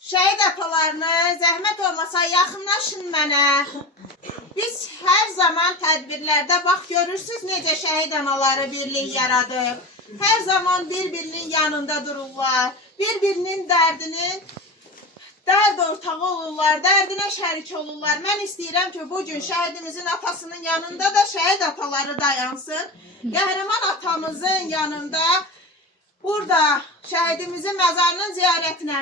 Şəhid atalarını zəhmət olmasa yaxınlaşın mənə. Biz hər zaman tədbirlərdə bax görürsünüz necə şəhid anaları birlik yaradıb. Hər zaman bir-birinin yanında dururlar. Bir-birinin dərdinin dərd ortağı olurlar, dərdinə şərik olurlar. Mən istəyirəm ki, bugün şəhidimizin atasının yanında da şəhid ataları dayansın. Qəhrəman atamızın yanında burada şəhidimizin məzarının ziyarətinə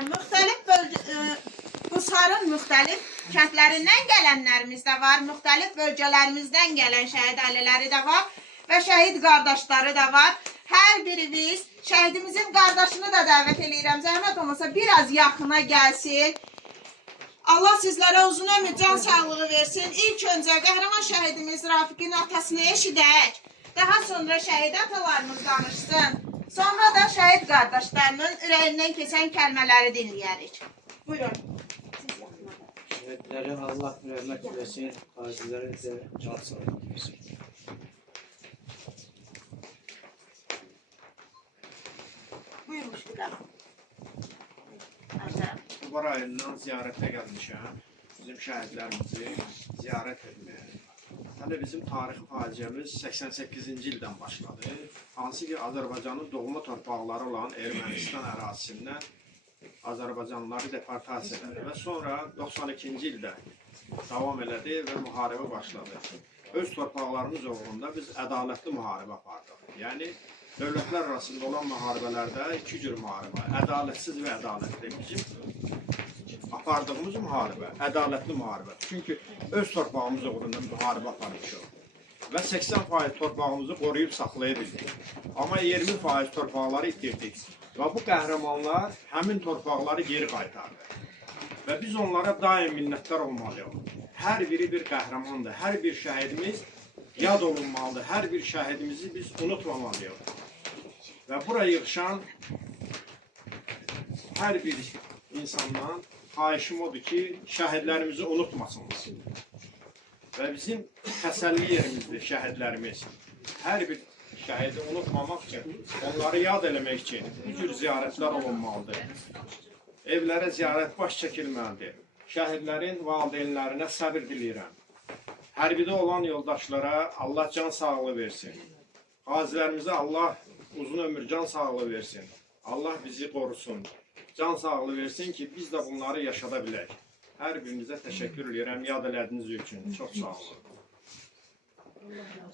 Qusarın müxtəlif kəndlərindən gələnlərimiz də var, müxtəlif bölgələrimizdən gələn şəhid ailələri də var və şəhid qardaşları da var. Hər birimiz şəhidimizin qardaşını da dəvət edirəm. Zəhmət olmasa biraz yaxına gəlsin. Allah sizlərə uzun ömür, can sağlığı versin. İlk öncə qəhrəman şəhidimiz Rafiqin atasını eşidək. Daha sonra şəhid atalarımız danışsın. Sonra da şəhid qardaşlarının ürəyindən keçən kəlmələri dinləyərik. Buyurun. Şəhidlərə Allah rəhmət eləsin, qazilərə də can sağlığı versin. Buyurmuş bir daha. Qubar ayından ziyarətə gəlmişəm. Bizim şəhidlərimizi ziyarət etməyə. Hələ bizim tarixi faciəmiz 88-ci ildən başladı. Hansı ki, Azərbaycanın doğma torpaqları olan Ermənistan ərazisindən Azərbaycanlıları deportasiya elədi və sonra 92-ci ildə davam elədi və müharibə başladı. Öz torpaqlarımız uğrunda biz ədalətli müharibə apardıq. Yəni, dövlətlər arasında olan müharibələrdə iki cür müharibə, ədalətsiz və ədalətli. Bizim apardığımız müharibə, ədalətli müharibə. Çünki öz torpağımız uğrunda müharibə aparmışıq. Və 80% torpağımızı qoruyub saxlaya bildik. Amma 20% torpaqları itirdik. Və bu qəhrəmanlar həmin torpaqları geri qaytardı. Və biz onlara daim minnətdar olmalıyıq. Hər biri bir qəhrəmandır. Hər bir şəhidimiz yad olunmalıdır. Hər bir şəhidimizi biz unutmamalıyıq. Və buraya yığışan hər bir insandan xahişim odur ki, şəhidlərimizi unutmasınlar. Və bizim təsəlli yerimizdir şəhidlərimiz. Hər bir şəhidi unutmamaq üçün, onları yad eləmək üçün bu cür ziyarətlər olunmalıdır. Evlərə ziyarət baş çəkilməlidir. Şəhidlərin valideynlərinə səbir diləyirəm. Hərbidə olan yoldaşlara Allah can sağlığı versin. Qazilərimizə Allah uzun ömür can sağlığı versin. Allah bizi qorusun. Can sağlığı versin ki, biz də bunları yaşada bilək. Hər birinizə təşəkkür edirəm yad elədiyiniz üçün. Çox sağ olun.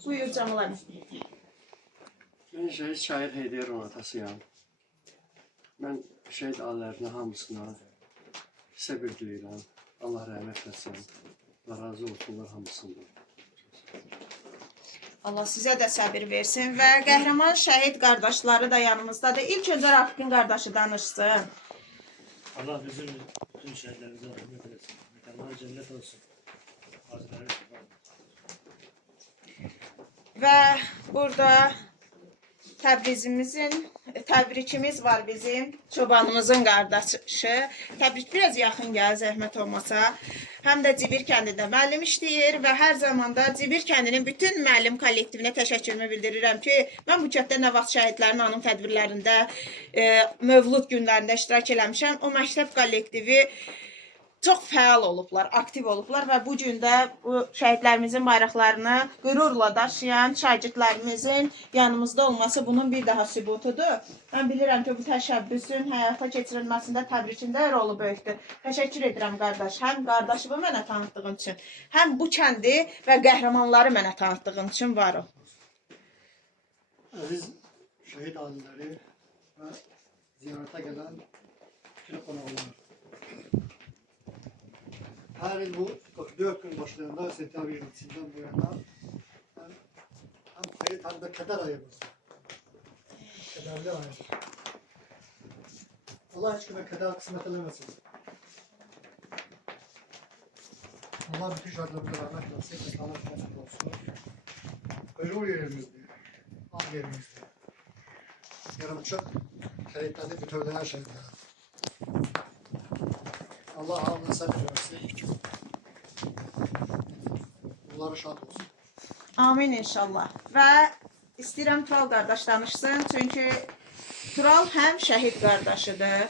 Buyur Cəmal abi. Mən şəhid Heydərovun atasıyam. Mən şəhid ailələrinə hamısına səbir diləyirəm. Allah rəhmət etsin. Allah razı olsunlar hamısından. Allah sizə də səbir versin və qəhrəman şəhid qardaşları da yanımızdadır. İlk öncə Rafiqin qardaşı danışsın. Allah bizim bütün şəhidlərimizə rəhmət eləsin. Mekanlar cənnət olsun. Qazilərə şifa. Və burada təbrikimiz var bizim, çobanımızın qardaşı. Təbrik biraz yaxın gəl, zəhmət olmasa. Həm də Cibir kəndində müəllim işləyir və hər zaman da Cibir kəndinin bütün müəllim kollektivinə təşəkkürümü bildirirəm ki, mən bu kənddə nə vaxt şəhidlərin anım tədbirlərində, mövlud günlərində iştirak eləmişəm. O məktəb kollektivi çox fəal olublar, aktiv olublar və bu gün də bu şəhidlərimizin bayraqlarını qürurla daşıyan şagirdlərimizin yanımızda olması bunun bir daha sübutudur. Mən bilirəm ki, bu təşəbbüsün həyata keçirilməsində təbrikində rolu böyükdür. Təşəkkür edirəm qardaş, həm qardaşımı mənə tanıtdığın üçün, həm bu kəndi və qəhrəmanları mənə tanıtdığın üçün var ol. Aziz şəhid ailələri və ziyarətə gələn bütün qonaqlar. Her yıl bu 44 gün başlarında September 20'sinden bu yana hem hayır hem de keder ayımız. Kederli ayımız. Allah aşkına keder kısmet eləmesin. Allah bütün şartlarımıza rahmet nasip Allah rahmet olsun. Ölü yerimizde, al yerimizde. Yarım çok kayıtlarda bütünleyen şeyler. Allah alnına sabır versin. Bunları şad olsun. Amin inşallah. Və istəyirəm Tural qardaş danışsın. Çünki Tural həm şəhid qardaşıdır,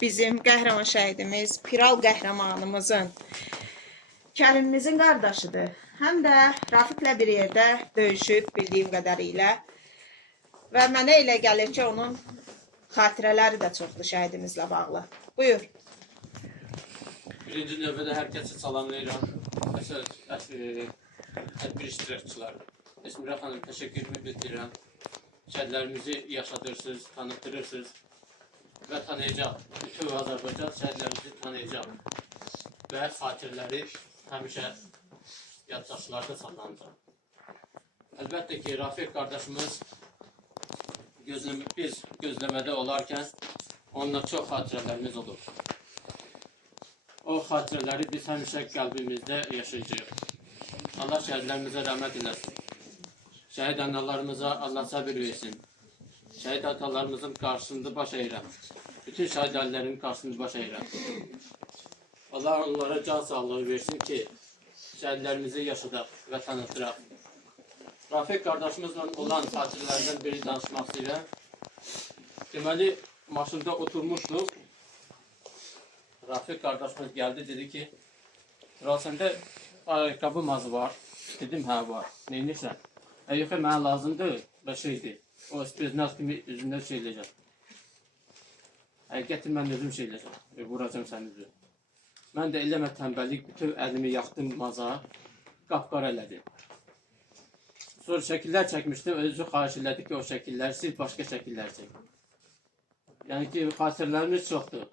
bizim qəhrəman şəhidimiz, Piral qəhrəmanımızın, Kərimimizin qardaşıdır. Həm də Rafiqlə bir yerdə döyüşüb bildiyim qədərilə. Və mənə elə gəlir ki, onun xatirələri də çoxdur şəhidimizlə bağlı. Buyur. Birinci növbədə hər kəsi salamlayıram. Tədbir iştirakçıları. Esmirə xanım, təşəkkürümü bildirirəm. Şəhidlərimizi yaşadırsınız, tanıtdırırsınız və tanıyacaq. Bütün Azərbaycan şəhidlərimizi tanıyacaq və xatirələri həmişə yaddaşlarda saxlanacaq. Əlbəttə ki, Rafiq qardaşımız biz gözləmədə olarkən onunla çox xatirələrimiz olur. O xatirələri biz həmişə qəlbimizdə yaşayacağıq. Allah şəhidlərimizə rəhmət eləsin. Şəhid analarımıza Allah səbir versin. Şəhid atalarımızın qarşısında baş əyirəm. Bütün şəhid ailələrinin qarşısında baş əyirəm. Allah onlara can sağlığı versin ki, şəhidlərimizi yaşadaq və tanıtdıraq. Rafiq qardaşımızla olan xatirələrdən biri danışmaq istəyirəm. Deməli, maşında oturmuşduq. Rafiq qardaşımız gəldi, dedi ki, Tural, səndə ayaqqabı mazı var. Dedim, hə, var. Neynirsən? Yox, mənə lazımdır və şeydir. O ispirnaz kimi üzündə şey eləyəcəm. Gətir, mən özüm şey eləyəcəm. Vuracam sənin üzü. Mən də eləmə tənbəllik, bütün əlimi yaxdım maza, qapqara elədi. Sonra şəkillər çəkmişdim, özü xahiş elədi ki, o şəkilləri sil, başqa şəkillər çək. Yəni ki, xatirələrimiz çoxdur.